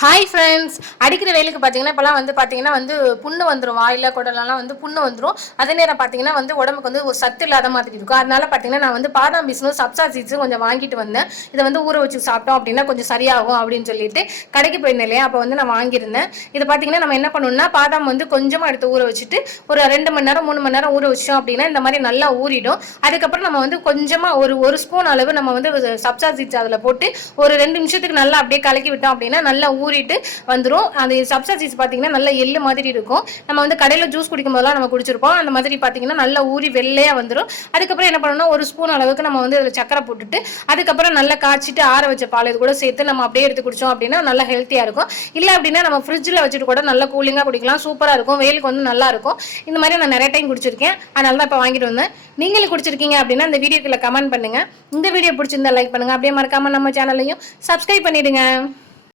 Hi friends. அடிக்கிற வெயிலுக்கு பார்த்தீங்கன்னா இப்போலாம் வந்து புண்ணு வந்துடும், வாயில் குடலெல்லாம் புண்ணு வந்துடும். அதே நேரம் பார்த்தீங்கன்னா உடம்புக்கு ஒரு சத்து இல்லாத மாதிரி இருக்கும். அதனால பார்த்தீங்கன்னா நான் பாதாம் பிஸ்னும் சப்சா சீட்ஸும் கொஞ்சம் வாங்கிட்டு வந்தேன். இதை ஊற வச்சு சாப்பிட்டோம் அப்படின்னா கொஞ்சம் சரியாகும் அப்படின்னு சொல்லிட்டு கடைக்கு போயிருந்தேன் இல்லையா, அப்போ நான் வாங்கியிருந்தேன். இதை பார்த்தீங்கன்னா நம்ம என்ன பண்ணணும்னா பாதாம் கொஞ்சமாக எடுத்து ஊற வச்சுட்டு ஒரு 2 மணி நேரம் 3 மணி நேரம் ஊற வச்சோம் அப்படின்னா இந்த மாதிரி நல்லா ஊறிடும். அதுக்கப்புறம் நம்ம கொஞ்சமாக ஒரு ஸ்பூன் அளவு நம்ம சப்சா சீட்ஸ் அதில் போட்டு ஒரு 2 நிமிஷத்துக்கு நல்லா அப்படியே கலக்கி விட்டோம் அப்படின்னா நல்லா ஊறிட்டு வந்துடும். அந்த சப்சா சீட்ஸ் பார்த்தீங்கன்னா நல்ல எள்ளு மாதிரி இருக்கும். நம்ம கடையில் ஜூஸ் குடிக்கும் போதெல்லாம் நம்ம குடிச்சிருப்போம். அந்த மாதிரி பார்த்தீங்கன்னா நல்லா ஊறி வெள்ளையாக வந்துடும். அதுக்கப்புறம் என்ன பண்ணணும்னா ஒரு ஸ்பூன் அளவுக்கு நம்ம அதில் சக்கரை போட்டுட்டு அதுக்கப்புறம் நல்லா காய்ச்சிட்டு ஆற வச்ச பால் இது கூட சேர்த்து நம்ம அப்படியே எடுத்து குடிச்சோம் அப்படின்னா நல்லா ஹெல்த்தியாக இருக்கும். இல்லை அப்படின்னா நம்ம ஃப்ரிட்ஜில் வச்சுட்டு கூட நல்லா கூலிங்காக குடிக்கலாம். சூப்பராக இருக்கும். வெயிலுக்கு நல்லா இருக்கும். இந்த மாதிரி நான் நிறைய டைம் குடிச்சிருக்கேன். அதனால தான் இப்போ வாங்கிட்டு வந்தேன். நீங்களும் குடிச்சிருக்கீங்க அப்படின்னா இந்த வீடியோக்குள்ள கமெண்ட் பண்ணுங்க. இந்த வீடியோ பிடிச்சிருந்தா லைக் பண்ணுங்க. அப்படியே மறக்காம நம்ம சேனலையும் சப்ஸ்கிரைப் பண்ணிடுங்க.